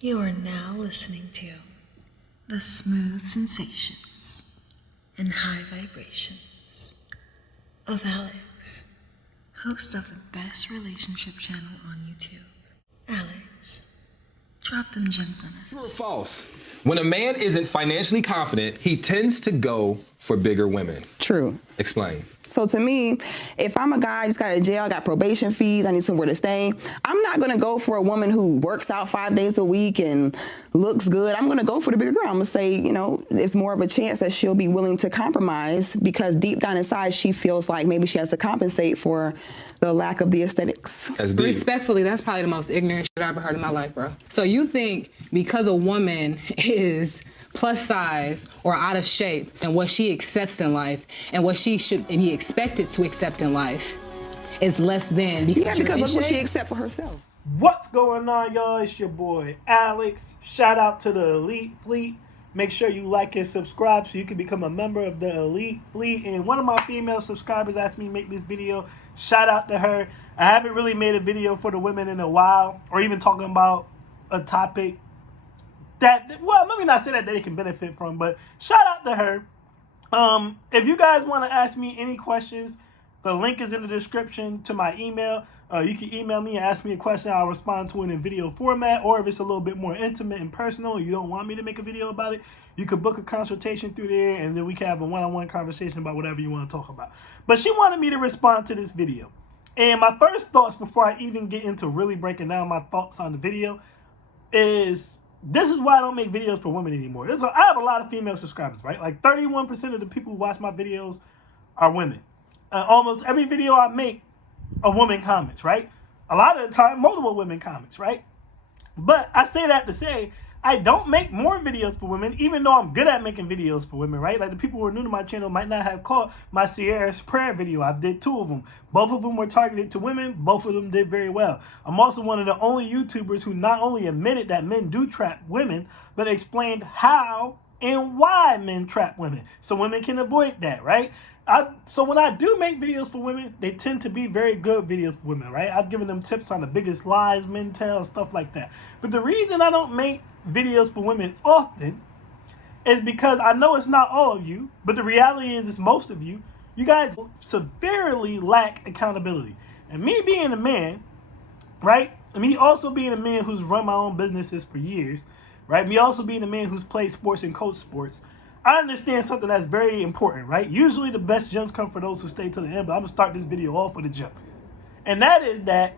You are now listening to the smooth sensations and high vibrations of Alex, host of the best relationship channel on YouTube. Alex, drop them gems on us. True or false? When a man isn't financially confident, he tends to go for bigger women. True. Explain. So to me, if I'm a guy, I just got out of jail, I got probation fees, I need somewhere to stay, I'm not going to go for a woman who works out 5 days a week and looks good. I'm going to go for the bigger girl. I'm going to say, you know, it's more of a chance that she'll be willing to compromise because deep down inside, she feels like maybe she has to compensate for the lack of the aesthetics. Respectfully, that's probably the most ignorant shit I've ever heard in my life, bro. So you think because a woman is plus size or out of shape and what she accepts in life and what she should be expected to accept in life is less than because look what she accepts for herself. What's going on, y'all? It's your boy Alex. Shout out to the Elite Fleet. Make sure you like and subscribe so you can become a member of the Elite Fleet. And one of my female subscribers asked me to make this video. Shout out to her. I haven't really made a video for the women in a while, or even talking about a topic that, well, let me not say that they can benefit from, but shout out to her. If you guys want to ask me any questions, the link is in the description to my email. You can email me and ask me a question. I'll respond to it in video format, or if it's a little bit more intimate and personal and you don't want me to make a video about it, you could book a consultation through there and then we can have a one-on-one conversation about whatever you want to talk about. But she wanted me to respond to this video. And my first thoughts before I even get into really breaking down my thoughts on the video is, this is why I don't make videos for women anymore. I have a lot of female subscribers, right? Like 31% of the people who watch my videos are women. Almost every video I make, a woman comments, right? A lot of the time, multiple women comments, right? But I say that to say, I don't make more videos for women, even though I'm good at making videos for women, right? Like the people who are new to my channel might not have caught my Sierra's prayer video. I did 2 of them. Both of them were targeted to women. Both of them did very well. I'm also one of the only YouTubers who not only admitted that men do trap women, but explained how and why men trap women, so women can avoid that, right? So when I do make videos for women, they tend to be very good videos for women, right? I've given them tips on the biggest lies men tell, stuff like that. But the reason I don't make videos for women often is because I know it's not all of you, but the reality is it's most of you. You guys severely lack accountability. And me being a man, right? And me also being a man who's run my own businesses for years, right? Me also being a man who's played sports and coached sports, I understand something that's very important, right? Usually the best gems come for those who stay to the end, but I'm going to start this video off with a gem. And that is that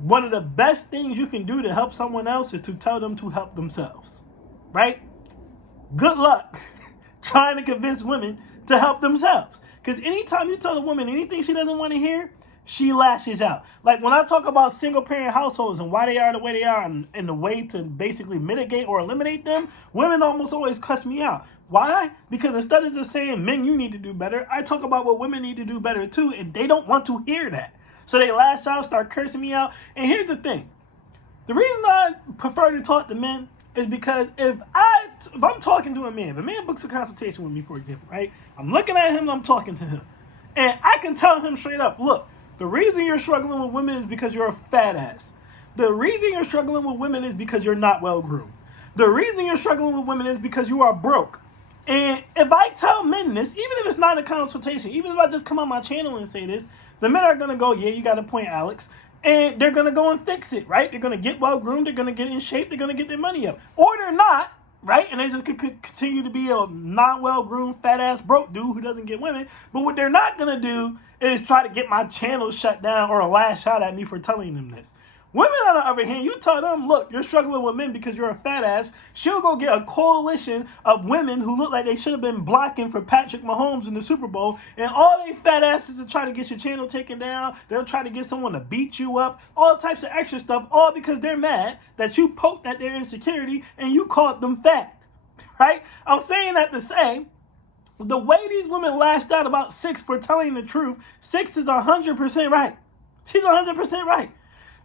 one of the best things you can do to help someone else is to tell them to help themselves, right? Good luck trying to convince women to help themselves. Because anytime you tell a woman anything she doesn't want to hear, she lashes out. Like when I talk about single parent households and why they are the way they are and the way to basically mitigate or eliminate them, women almost always cuss me out. Why? Because instead of just saying, men, you need to do better, I talk about what women need to do better too, and they don't want to hear that. So they lash out, start cursing me out. And here's the thing. The reason I prefer to talk to men is because if I'm talking to a man, if a man books a consultation with me, for example, right? I'm looking at him and I'm talking to him. And I can tell him straight up, look, the reason you're struggling with women is because you're a fat ass. The reason you're struggling with women is because you're not well groomed. The reason you're struggling with women is because you are broke. And if I tell men this, even if it's not a consultation, even if I just come on my channel and say this, the men are going to go, yeah, you got a point, Alex. And they're going to go and fix it, right? They're going to get well groomed. They're going to get in shape. They're going to get their money up. Or they're not, right? And they just could continue to be a not well groomed, fat ass, broke dude who doesn't get women. But what they're not going to do is try to get my channel shut down or lash out at me for telling them this. Women, on the other hand, you tell them, look, you're struggling with men because you're a fat ass. She'll go get a coalition of women who look like they should have been blocking for Patrick Mahomes in the Super Bowl. And all they fat asses to try to get your channel taken down. They'll try to get someone to beat you up. All types of extra stuff. All because they're mad that you poked at their insecurity and you called them fat. Right? I'm saying that to say, the way these women lashed out about Six for telling the truth, Six is 100% right. She's 100% right.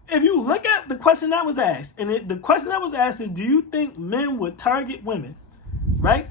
If you look at the question that was asked, and the question that was asked is, do you think men would target women, right?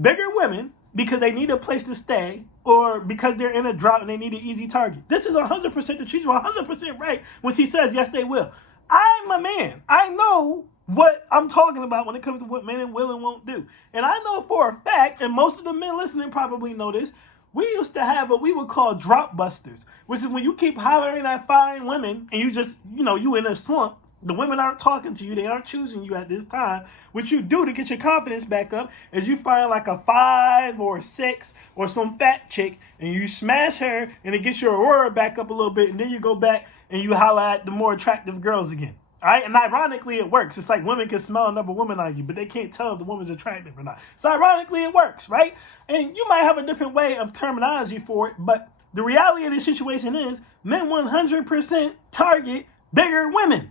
Bigger women, because they need a place to stay, or because they're in a drought and they need an easy target? This is 100% the truth. 100% right when she says, yes, they will. I'm a man. I know what I'm talking about when it comes to what men and women won't do. And I know for a fact, and most of the men listening probably know this, we used to have what we would call drop busters, which is when you keep hollering at fine women and you just, you in a slump. The women aren't talking to you. They aren't choosing you at this time. What you do to get your confidence back up is you find like a 5 or a 6 or some fat chick and you smash her and it gets your aurora back up a little bit. And then you go back and you holler at the more attractive girls again. All right? And ironically, it works. It's like women can smell another woman on you, but they can't tell if the woman's attractive or not. So ironically, it works, right? And you might have a different way of terminology for it, but the reality of the situation is men 100% target bigger women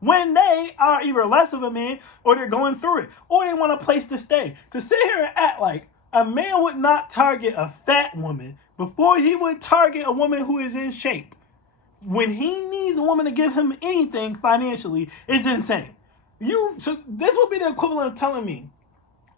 when they are either less of a man or they're going through it or they want a place to stay. To sit here and act like a man would not target a fat woman before he would target a woman who is in shape when he needs a woman to give him anything financially is insane. So this would be the equivalent of telling me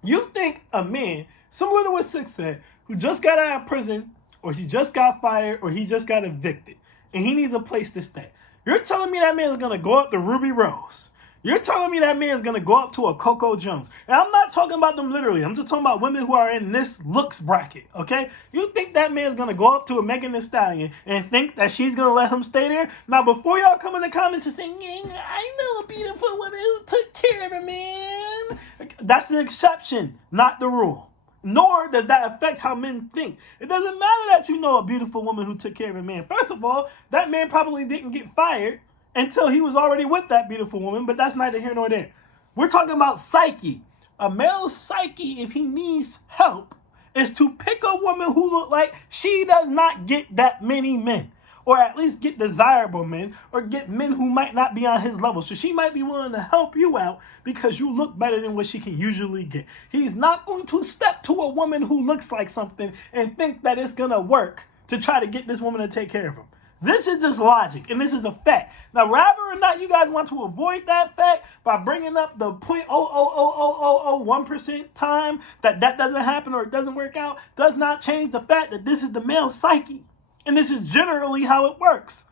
you think a man, similar to what Six said, who just got out of prison or he just got fired or he just got evicted and he needs a place to stay. You're telling me that man is going to go up to Ruby Rose. You're telling me that man is going to go up to a Coco Jones. And I'm not talking about them literally. I'm just talking about women who are in this looks bracket, okay? You think that man is going to go up to a Megan Thee Stallion and think that she's going to let him stay there? Now, before y'all come in the comments and say, yeah, I know a beautiful woman who took care of a man. That's the exception, not the rule. Nor does that affect how men think. It doesn't matter that you know a beautiful woman who took care of a man. First of all, that man probably didn't get fired until he was already with that beautiful woman, but that's neither here nor there. We're talking about psyche. A male's psyche, if he needs help, is to pick a woman who look like she does not get that many men. Or at least get desirable men, or get men who might not be on his level. So she might be willing to help you out because you look better than what she can usually get. He's not going to step to a woman who looks like something and think that it's going to work to try to get this woman to take care of him. This is just logic, and this is a fact. Now, rather or not you guys want to avoid that fact by bringing up the 0.00001% time that doesn't happen or it doesn't work out, does not change the fact that this is the male psyche. And this is generally how it works.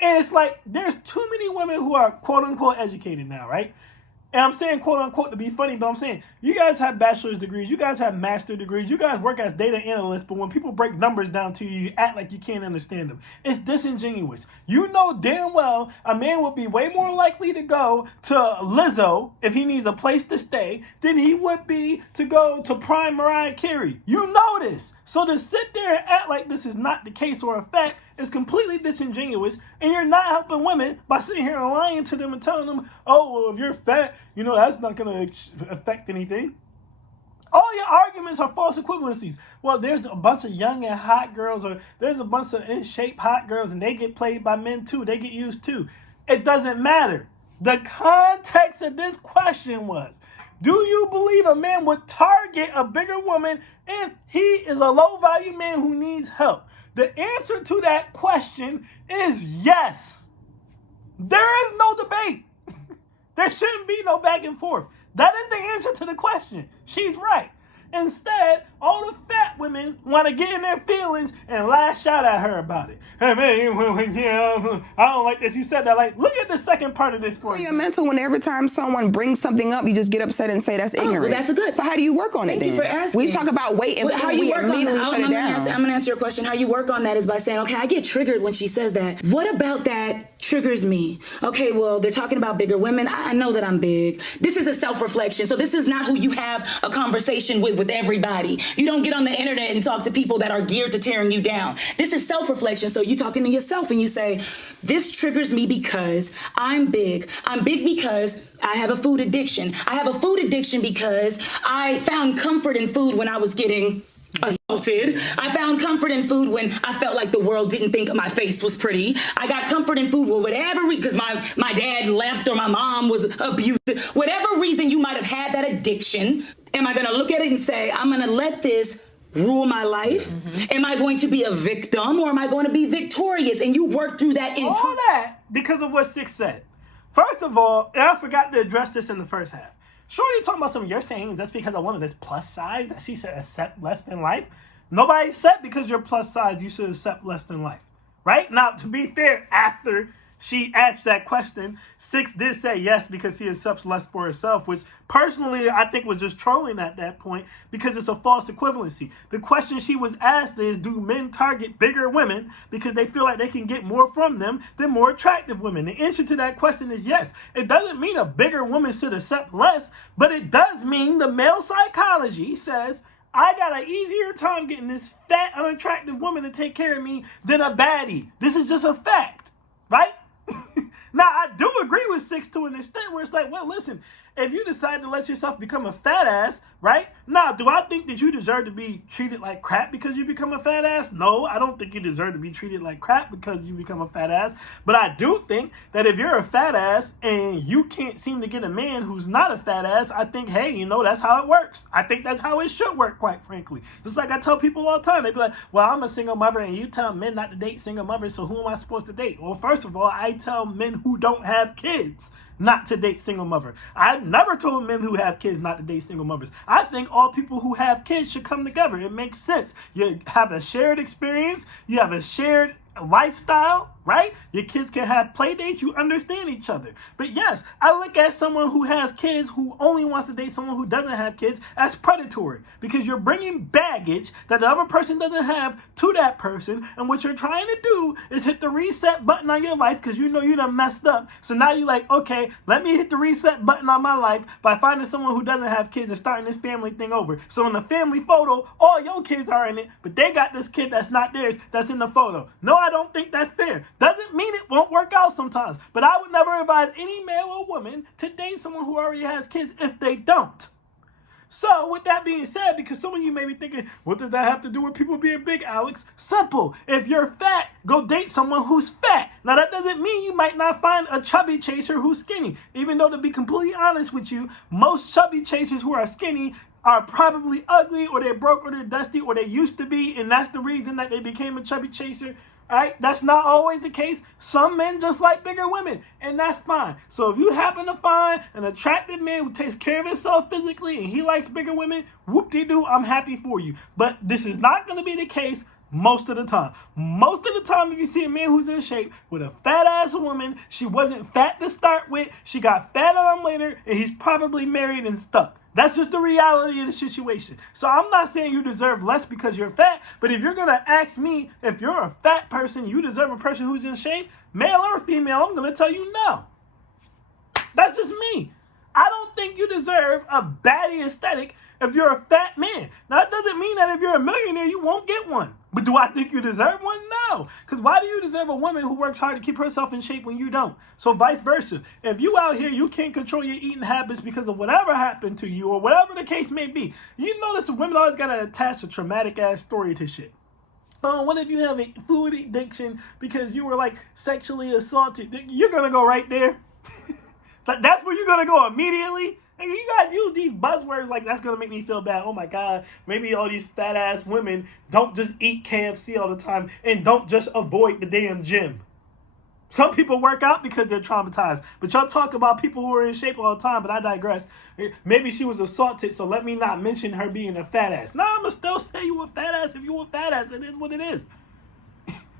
And it's like there's too many women who are quote unquote educated now, right? And I'm saying quote unquote to be funny, but I'm saying you guys have bachelor's degrees, you guys have master's degrees, you guys work as data analysts, but when people break numbers down to you, you act like you can't understand them. It's disingenuous. You know damn well a man would be way more likely to go to Lizzo if he needs a place to stay than he would be to go to Prime Mariah Carey. You know this. So to sit there and act like this is not the case or a fact is completely disingenuous, and you're not helping women by sitting here and lying to them and telling them, oh, well, if you're fat, that's not going to affect anything. All your arguments are false equivalencies. Well, there's a bunch of young and hot girls, or there's a bunch of in-shape hot girls, and they get played by men too. They get used too. It doesn't matter. The context of this question was, do you believe a man would target a bigger woman if he is a low-value man who needs help? The answer to that question is yes. There is no debate. There shouldn't be no back and forth. That is the answer to the question. She's right. Instead, all the fat women want to get in their feelings and lash out at her about it. Hey, man, I don't like this. You said that. Like, look at the second part of this for You're mental when every time someone brings something up, you just get upset and say that's ignorant. Well, that's a good. So how do you work on it then? Thank you for asking. We talk about weight and how you work on that. shut it down. I'm going to answer your question. How you work on that is by saying, okay, I get triggered when she says that. What about that triggers me? Okay, well, they're talking about bigger women. I know that I'm big. This is a self-reflection. So this is not who you have a conversation with everybody. You don't get on the internet and talk to people that are geared to tearing you down. This is self-reflection. So you talking to yourself and you say, this triggers me because I'm big. I'm big because I have a food addiction. I have a food addiction because I found comfort in food when I was getting assaulted. I found comfort in food when I felt like the world didn't think my face was pretty. I got comfort in food for whatever reason, because my dad left or my mom was abusive. Whatever reason you might have had that addiction, am I going to look at it and say, I'm going to let this rule my life? Mm-hmm. Am I going to be a victim or am I going to be victorious? And you work through that. All that because of what Six said. First of all, and I forgot to address this in the first half. Shorty talking about some of your sayings, that's because a woman is plus size that she should accept less than life. Nobody said because you're plus size you should accept less than life. Right? Now, to be fair, after she asked that question. Six did say yes because she accepts less for herself, which personally I think was just trolling at that point because it's a false equivalency. The question she was asked is, do men target bigger women because they feel like they can get more from them than more attractive women? The answer to that question is yes. It doesn't mean a bigger woman should accept less, but it does mean the male psychology says, I got an easier time getting this fat, unattractive woman to take care of me than a baddie. This is just a fact, right? Now, I do agree with 6 to an extent where it's like, well, listen, if you decide to let yourself become a fat ass, right? Now, do I think that you deserve to be treated like crap because you become a fat ass? No, I don't think you deserve to be treated like crap because you become a fat ass. But I do think that if you're a fat ass and you can't seem to get a man who's not a fat ass, I think, hey, you know, that's how it works. I think that's how it should work, quite frankly. Just like I tell people all the time, they be like, well, I'm a single mother and you tell men not to date single mothers, so who am I supposed to date? Well, first of all, I tell men who don't have kids not to date single mother. I've never told men who have kids not to date single mothers. I think all people who have kids should come together. It makes sense. You have a shared experience. You have a shared lifestyle, right? Your kids can have play dates. You understand each other. But yes, I look at someone who has kids who only wants to date someone who doesn't have kids as predatory, because you're bringing baggage that the other person doesn't have to that person, and what you're trying to do is hit the reset button on your life because you know you done messed up. So now you're like, okay, let me hit the reset button on my life by finding someone who doesn't have kids and starting this family thing over. So in the family photo, all your kids are in it, but they got this kid that's not theirs that's in the photo. No, I don't think that's fair. Doesn't mean it won't work out sometimes, but I would never advise any male or woman to date someone who already has kids if they don't. So with that being said, because some of you may be thinking, what does that have to do with people being big, Alex? Simple. If you're fat, go date someone who's fat. Now that doesn't mean you might not find a chubby chaser who's skinny. Even though, to be completely honest with you, most chubby chasers who are skinny are probably ugly, or they're broke, or they're dusty, or they used to be, and that's the reason that they became a chubby chaser. All right, that's not always the case. Some men just like bigger women, and that's fine. So if you happen to find an attractive man who takes care of himself physically and he likes bigger women, whoop-de-doo, I'm happy for you. But this is not going to be the case most of the time. Most of the time, if you see a man who's in shape with a fat ass woman, she wasn't fat to start with, she got fat on him later, and he's probably married and stuck. That's just the reality of the situation. So I'm not saying you deserve less because you're fat, but if you're going to ask me if you're a fat person, you deserve a person who's in shape, male or female, I'm going to tell you no. That's just me. I don't think you deserve a baddie aesthetic if you're a fat man. Now, that doesn't mean that if you're a millionaire, you won't get one. But do I think you deserve one? No. Because why do you deserve a woman who works hard to keep herself in shape when you don't? So vice versa. If you out here, you can't control your eating habits because of whatever happened to you or whatever the case may be. You notice women always got to attach a traumatic-ass story to shit. Oh, what if you have a food addiction because you were, like, sexually assaulted? You're going to go right there. That's where you're going to go immediately. And you guys use these buzzwords like that's going to make me feel bad. Oh my God, maybe all these fat ass women don't just eat KFC all the time and don't just avoid the damn gym. Some people work out because they're traumatized. But y'all talk about people who are in shape all the time, but I digress. Maybe she was assaulted, so let me not mention her being a fat ass. No, I'm going to still say you a fat ass if you a fat ass. It is what it is.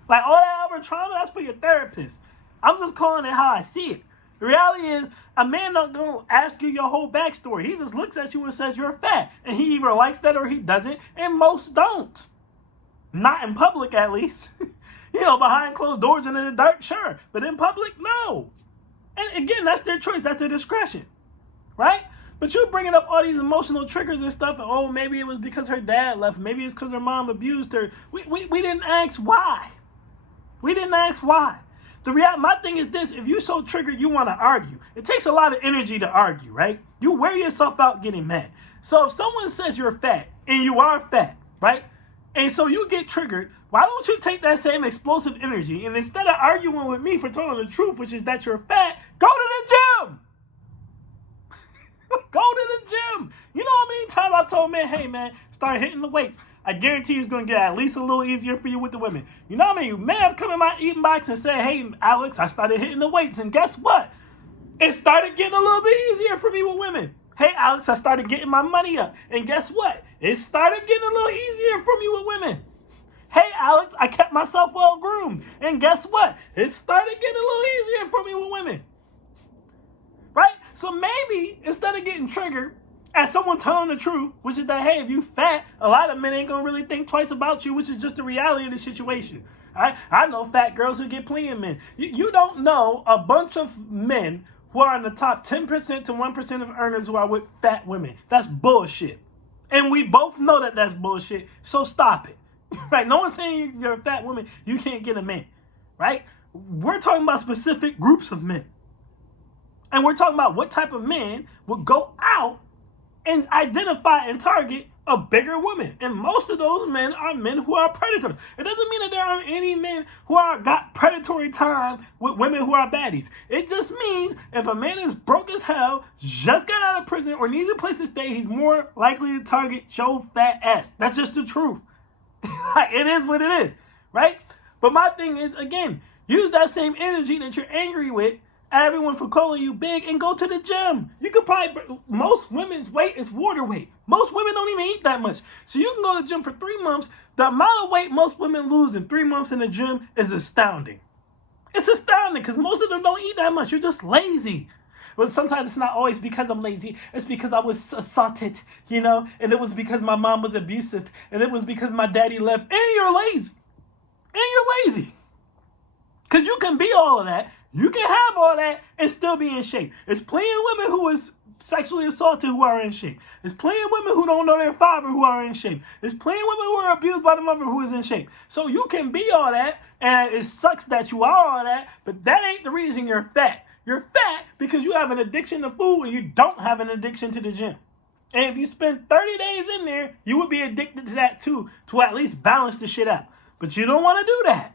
Like all that other trauma, that's for your therapist. I'm just calling it how I see it. The reality is, a man not going to ask you your whole backstory. He just looks at you and says you're fat. And he either likes that or he doesn't. And most don't. Not in public, at least. You know, behind closed doors and in the dark, sure. But in public, no. And again, that's their choice. That's their discretion. Right? But you're bringing up all these emotional triggers and stuff. And, oh, maybe it was because her dad left. Maybe it's because her mom abused her. We didn't ask why. We didn't ask why. My thing is this, if you're so triggered you want to argue, it takes a lot of energy to argue, right? You wear yourself out getting mad. So if someone says you're fat, and you are fat, right? And so you get triggered, why don't you take that same explosive energy, and instead of arguing with me for telling the truth, which is that you're fat, go to the gym! Go to the gym! You know how many times I've told men, hey man, start hitting the weights. I guarantee you it's going to get at least a little easier for you with the women. You know what I mean? You may have come in my eating box and said, hey, Alex, I started hitting the weights. And guess what? It started getting a little bit easier for me with women. Hey, Alex, I started getting my money up. And guess what? It started getting a little easier for me with women. Hey, Alex, I kept myself well groomed. And guess what? It started getting a little easier for me with women. Right? So maybe instead of getting triggered at someone telling the truth, which is that, hey, if you fat, a lot of men ain't going to really think twice about you, which is just the reality of the situation. I know fat girls who get plenty of men. You don't know a bunch of men who are in the top 10% to 1% of earners who are with fat women. That's bullshit. And we both know that that's bullshit, so stop it. Right? No one's saying you're a fat woman, you can't get a man. Right? We're talking about specific groups of men. And we're talking about what type of man would go out and identify and target a bigger woman. And most of those men are men who are predators. It doesn't mean that there aren't any men who got predatory time with women who are baddies. It just means if a man is broke as hell, just got out of prison, or needs a place to stay, he's more likely to target your fat ass. That's just the truth. It is what it is, right? But my thing is, again, use that same energy that you're angry with at everyone for calling you big and go to the gym. You could probably, most women's weight is water weight. Most women don't even eat that much. So you can go to the gym for 3 months. The amount of weight most women lose in 3 months in the gym is astounding. It's astounding because most of them don't eat that much. You're just lazy. But sometimes it's not always because I'm lazy. It's because I was assaulted, and it was because my mom was abusive, and it was because my daddy left, and you're lazy. And you're lazy. Because you can be all of that. You can have all that and still be in shape. There's plenty of women who was sexually assaulted who are in shape. There's plenty of women who don't know their father who are in shape. There's plenty of women who are abused by the mother who is in shape. So you can be all that, and it sucks that you are all that, but that ain't the reason you're fat. You're fat because you have an addiction to food and you don't have an addiction to the gym. And if you spend 30 days in there, you would be addicted to that too, to at least balance the shit out. But you don't want to do that.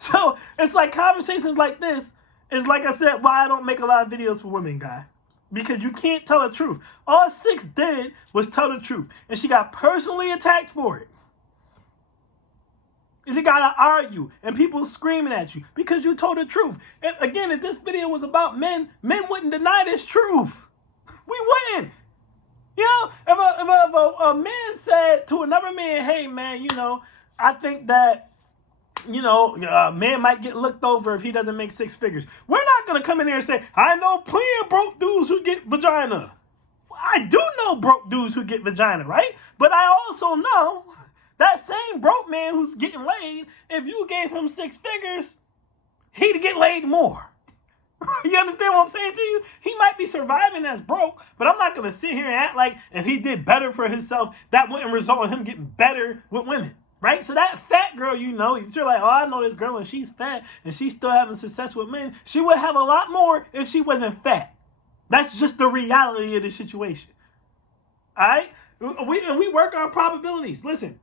So it's like conversations like this is, like I said, why I don't make a lot of videos for women, guy. Because you can't tell the truth. All Six did was tell the truth. And she got personally attacked for it. And you gotta argue. And people screaming at you because you told the truth. And again, if this video was about men, men wouldn't deny this truth. We wouldn't. If a man said to another man, hey man, I think that a man might get looked over if he doesn't make 6 figures. We're not going to come in here and say, I know plenty of broke dudes who get vagina. I do know broke dudes who get vagina, right? But I also know that same broke man who's getting laid, if you gave him 6 figures, he'd get laid more. You understand what I'm saying to you? He might be surviving as broke, but I'm not going to sit here and act like if he did better for himself, that wouldn't result in him getting better with women. Right? So that fat girl, you're like, oh, I know this girl and she's fat and she's still having success with men. She would have a lot more if she wasn't fat. That's just the reality of the situation. All right? We work on probabilities. Listen,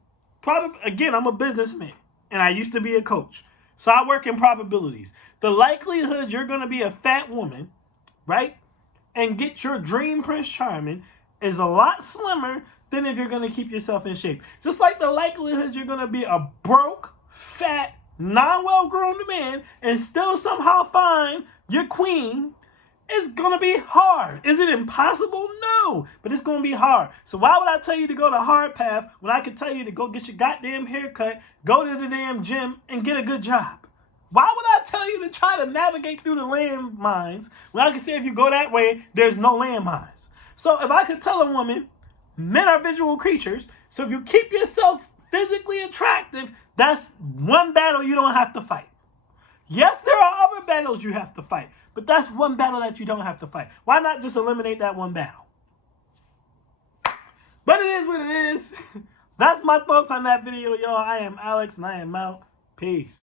again, I'm a businessman and I used to be a coach. So I work in probabilities. The likelihood you're going to be a fat woman, right, and get your dream Prince Charming is a lot slimmer than if you're going to keep yourself in shape. Just like the likelihood you're going to be a broke, fat, non-well-groomed man and still somehow find your queen is going to be hard. Is it impossible? No, but it's going to be hard. So why would I tell you to go the hard path when I could tell you to go get your goddamn haircut, go to the damn gym, and get a good job? Why would I tell you to try to navigate through the landmines when I can say if you go that way, there's no landmines? So if I could tell a woman, men are visual creatures, so if you keep yourself physically attractive, that's one battle you don't have to fight. Yes, there are other battles you have to fight, but that's one battle that you don't have to fight. Why not just eliminate that one battle? But it is what it is. That's my thoughts on that video, y'all. I am Alex, and I am out. Peace.